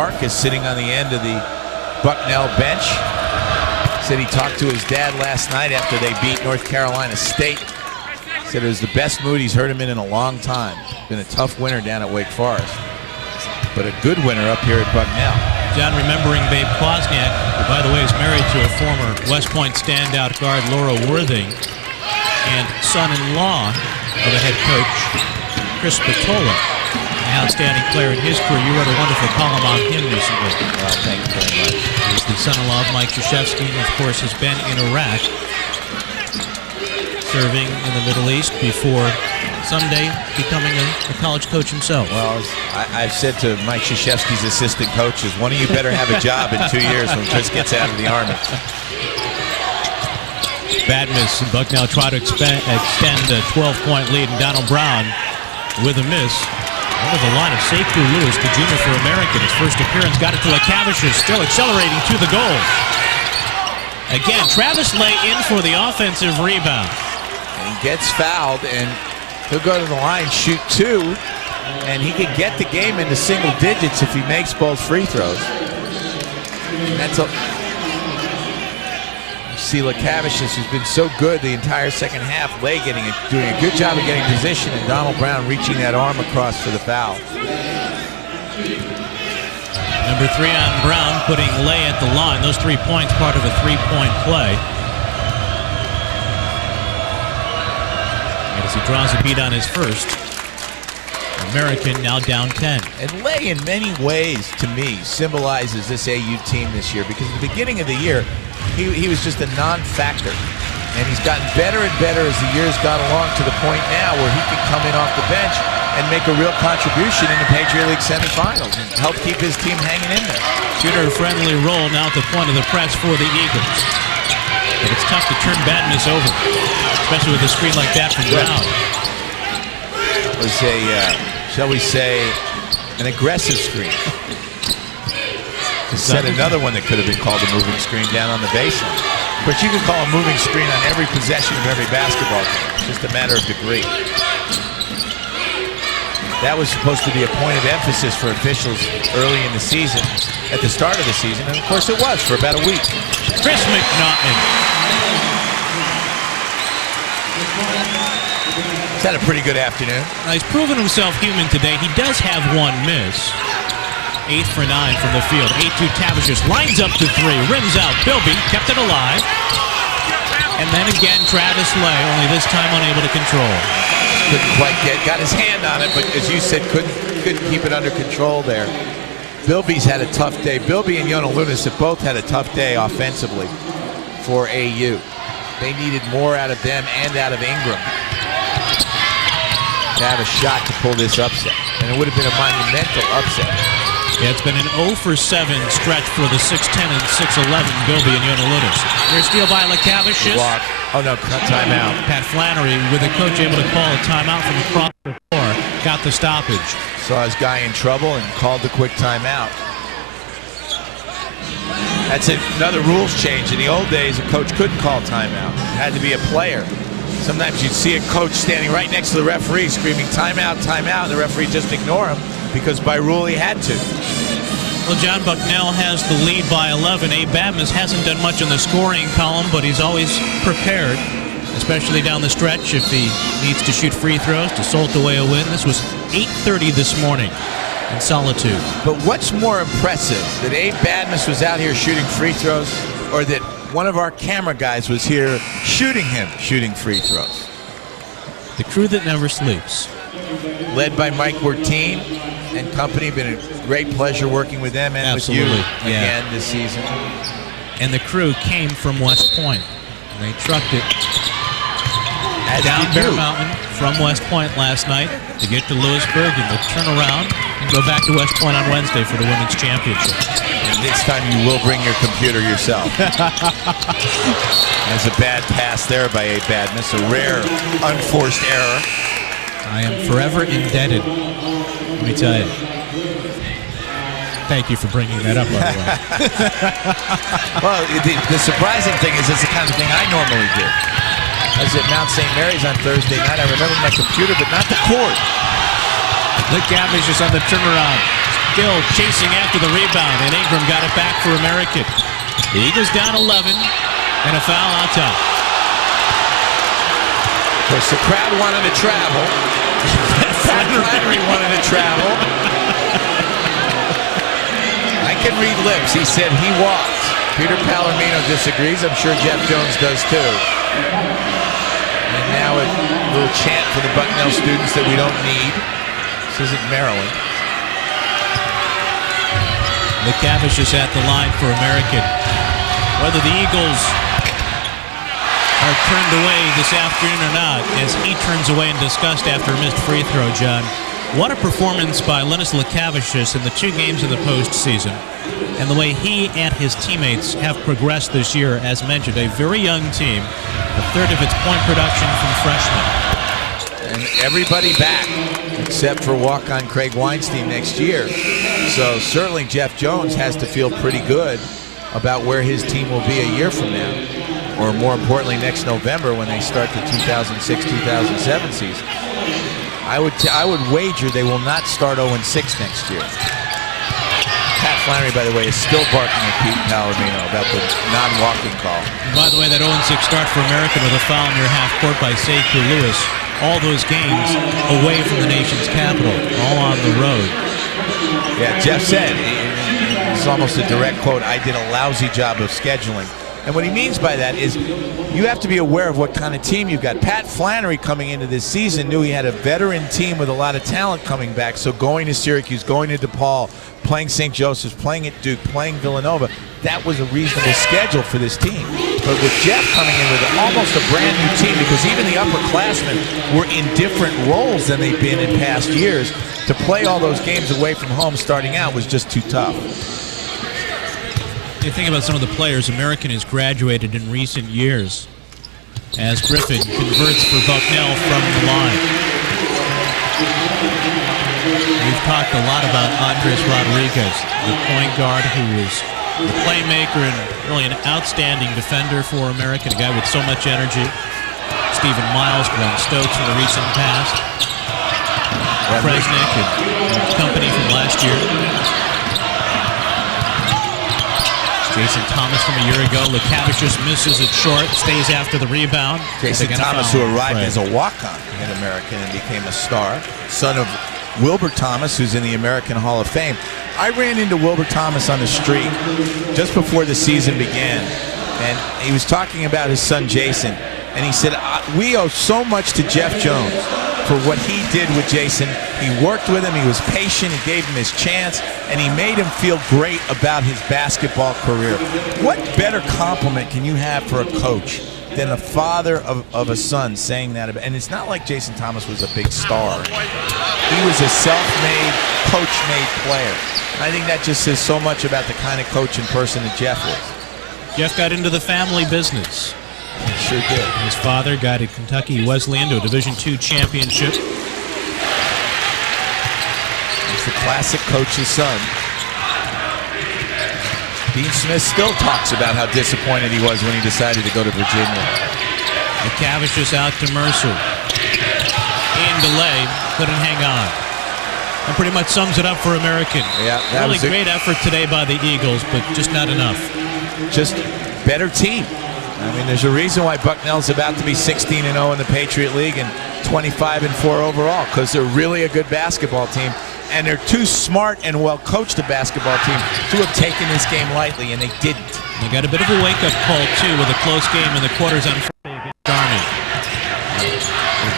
Mark is sitting on the end of the Bucknell bench. Said he talked to his dad last night after they beat North Carolina State. Said it was the best mood he's heard him in a long time. Been a tough winter down at Wake Forest, but a good winter up here at Bucknell. John, remembering Babe Kwasniak, who, by the way, is married to a former West Point standout guard, Laura Worthing, and son-in-law of the head coach, Chris Spatola, an outstanding player in his career. You wrote a wonderful column on him recently. Well, thank you very much. He's the son-in-law of Mike Krzyzewski, and of course has been in Iraq, serving in the Middle East before someday becoming a college coach himself. Well, I've said to Mike Krzyzewski's assistant coaches, one of you better have a job in 2 years when Chris gets out of the Army. Bad miss, and Bucknell try to extend a 12-point lead, and Donald Brown with a miss. Over the line of Sekou Lewis, the junior for American. His first appearance got it to L.Lekavicius, still accelerating to the goal. Again, Travis Lay in for the offensive rebound. And he gets fouled, and he'll go to the line, shoot two, and he can get the game into single digits if he makes both free throws. And that's see L.Lekavicius, who's been so good the entire second half. Lay doing a good job of getting position, and Donald Brown reaching that arm across for the foul. Number 3 on Brown, putting Lay at the line. Those 3 points part of a 3-point play. And as he draws a beat on his first, American now down 10. And Lay, in many ways, to me, symbolizes this AU team this year, because at the beginning of the year, he was just a non-factor. And he's gotten better and better as the years got along, to the point now where he can come in off the bench and make a real contribution in the Patriot League semifinals and help keep his team hanging in there. Shooter-friendly roll now at the point of the press for the Eagles. But it's tough to turn badness over, especially with a screen like that from Brown. It was a, shall we say, an aggressive screen. To set another one that could have been called a moving screen down on the baseline. But you can call a moving screen on every possession of every basketball game. It's just a matter of degree. That was supposed to be a point of emphasis for officials early in the season, at the start of the season, and of course it was for about a week. Chris McNaughton. He's had a pretty good afternoon. He's proven himself human today. He does have one miss. 8 for 9 from the field. 8-2 lines up to 3, rims out. Bilby kept it alive. And then again, Travis Lay, only this time unable to control. Couldn't quite got his hand on it, but as you said, couldn't keep it under control there. Bilby's had a tough day. Bilby and Yona Lunas have both had a tough day offensively for AU. They needed more out of them and out of Ingram to have a shot to pull this upset. And it would have been a monumental upset. Yeah, it's been an 0 for 7 stretch for the 6'10 and 6'11 Bilby and Yona Lunas. Here's steal by L.Lekavicius. Oh no, timeout. Pat Flannery, with the coach able to call a timeout from across the floor, got the stoppage. Saw his guy in trouble and called the quick timeout. That's another rules change. In the old days, a coach couldn't call timeout. It had to be a player. Sometimes you'd see a coach standing right next to the referee screaming timeout, timeout, and the referee just ignore him because by rule he had to. Well, John, Bucknell has the lead by 11. Abe Badmus hasn't done much in the scoring column, but he's always prepared, especially down the stretch if he needs to shoot free throws to salt away a win. This was 8:30 this morning in Solitude. But what's more impressive, that Abe Badmus was out here shooting free throws, or that one of our camera guys was here shooting free throws? The crew that never sleeps. Led by Mike Wertine and company. Been a great pleasure working with them and Absolutely. with you again this season. And the crew came from West Point. And they trucked it down Bear Mountain from West Point last night to get to Lewisburg, and they'll turn around and go back to West Point on Wednesday for the women's championship. And this time you will bring your computer yourself. There's a bad pass there by Abe Badmus, a rare unforced error. I am forever indebted, let me tell you. Thank you for bringing that up, by the way. Well, the surprising thing is it's the kind of thing I normally do. I was at Mount St. Mary's on Thursday night. I remember my computer, but not the cord. L.Lekavicius on the turnaround. skill, chasing after the rebound, and Ingram got it back for American. The Eagles down 11, and a foul out top. Of course, the crowd wanted to travel. Flannery wanted to travel. I can read lips. He said he walked. Peter Palomino disagrees. I'm sure Jeff Jones does too. And now a little chant for the Bucknell students that we don't need. This isn't Maryland. L.Lekavicius at the line for American. Whether the Eagles are turned away this afternoon or not, as he turns away in disgust after a missed free throw, John. What a performance by L.Lekavicius in the 2 games of the postseason, and the way he and his teammates have progressed this year. As mentioned, a very young team, a third of its point production from freshmen. And everybody back except for walk-on Craig Weinstein next year. So certainly Jeff Jones has to feel pretty good about where his team will be a year from now, or more importantly next November when they start the 2006-2007 season. I would wager they will not start 0-6 next year. Pat Flannery, by the way, is still barking at Pete Palomino about the non-walking call. And by the way, that 0-6 start for American with a foul near half court by Sekou Lewis. All those games away from the nation's capital, all on the road. Yeah, Jeff said, it's almost a direct quote, "I did a lousy job of scheduling." And what he means by that is you have to be aware of what kind of team you've got. Pat Flannery coming into this season knew he had a veteran team with a lot of talent coming back. So going to Syracuse, going to DePaul, playing St. Joseph's, playing at Duke, playing Villanova, that was a reasonable schedule for this team. But with Jeff coming in with almost a brand new team, because even the upperclassmen were in different roles than they've been in past years, to play all those games away from home starting out was just too tough. You think about some of the players American has graduated in recent years, as Griffin converts for Bucknell from the line. We've talked a lot about Andres Rodriguez, the point guard who is the playmaker and really an outstanding defender for American, a guy with so much energy. Stephen Miles, Glenn Stokes from the recent past. Fresnick and company from last year. Jason Thomas from a year ago. L.Lekavicius misses it short, stays after the rebound. Jason Thomas, who arrived as a walk-on at American and became a star. Son of Wilbur Thomas, who's in the American Hall of Fame. I ran into Wilbur Thomas on the street just before the season began, and he was talking about his son Jason, and he said, "We owe so much to Jeff Jones for what he did with Jason. He worked with him, he was patient, he gave him his chance, and he made him feel great about his basketball career." What better compliment can you have for a coach than a father of a son saying that? And it's not like Jason Thomas was a big star. He was a self-made, coach-made player. And I think that just says so much about the kind of coach and person that Jeff is. Jeff got into the family business. He sure did. His father guided Kentucky Wesleyan to a Division II championship. He's the classic coach's son. Dean Smith still talks about how disappointed he was when he decided to go to Virginia. L.Lekavicius out to Mercer. In delay, couldn't hang on. That pretty much sums it up for American. Yeah, that really was a great effort today by the Eagles, but just not enough. Just better team. I mean, there's a reason why Bucknell's about to be 16-0 in the Patriot League and 25-4 overall, because they're really a good basketball team. And they're too smart and well-coached a basketball team to have taken this game lightly, and they didn't. They got a bit of a wake-up call, too, with a close game in the quarters on Friday against Army.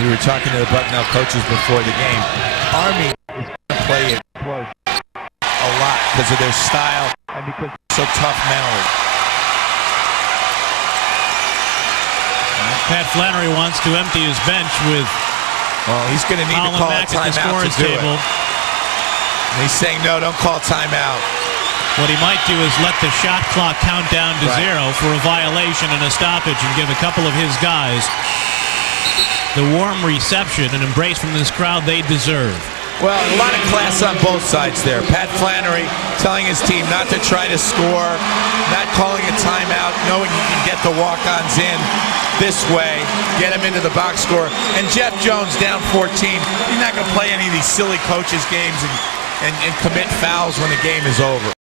We were talking to the Bucknell coaches before the game. Army is going to play it close a lot because of their style and because they're so tough mentally. Pat Flannery wants to empty his bench with he's going to need to call a timeout to do it. And he's saying, no, don't call timeout. What he might do is let the shot clock count down to 0 for a violation and a stoppage and give a couple of his guys the warm reception and embrace from this crowd they deserve. Well, a lot of class on both sides there. Pat Flannery telling his team not to try to score, not calling a timeout, knowing he can get the walk-ons in this way, get him into the box score. And Jeff Jones down 14. He's not going to play any of these silly coaches games and and commit fouls when the game is over.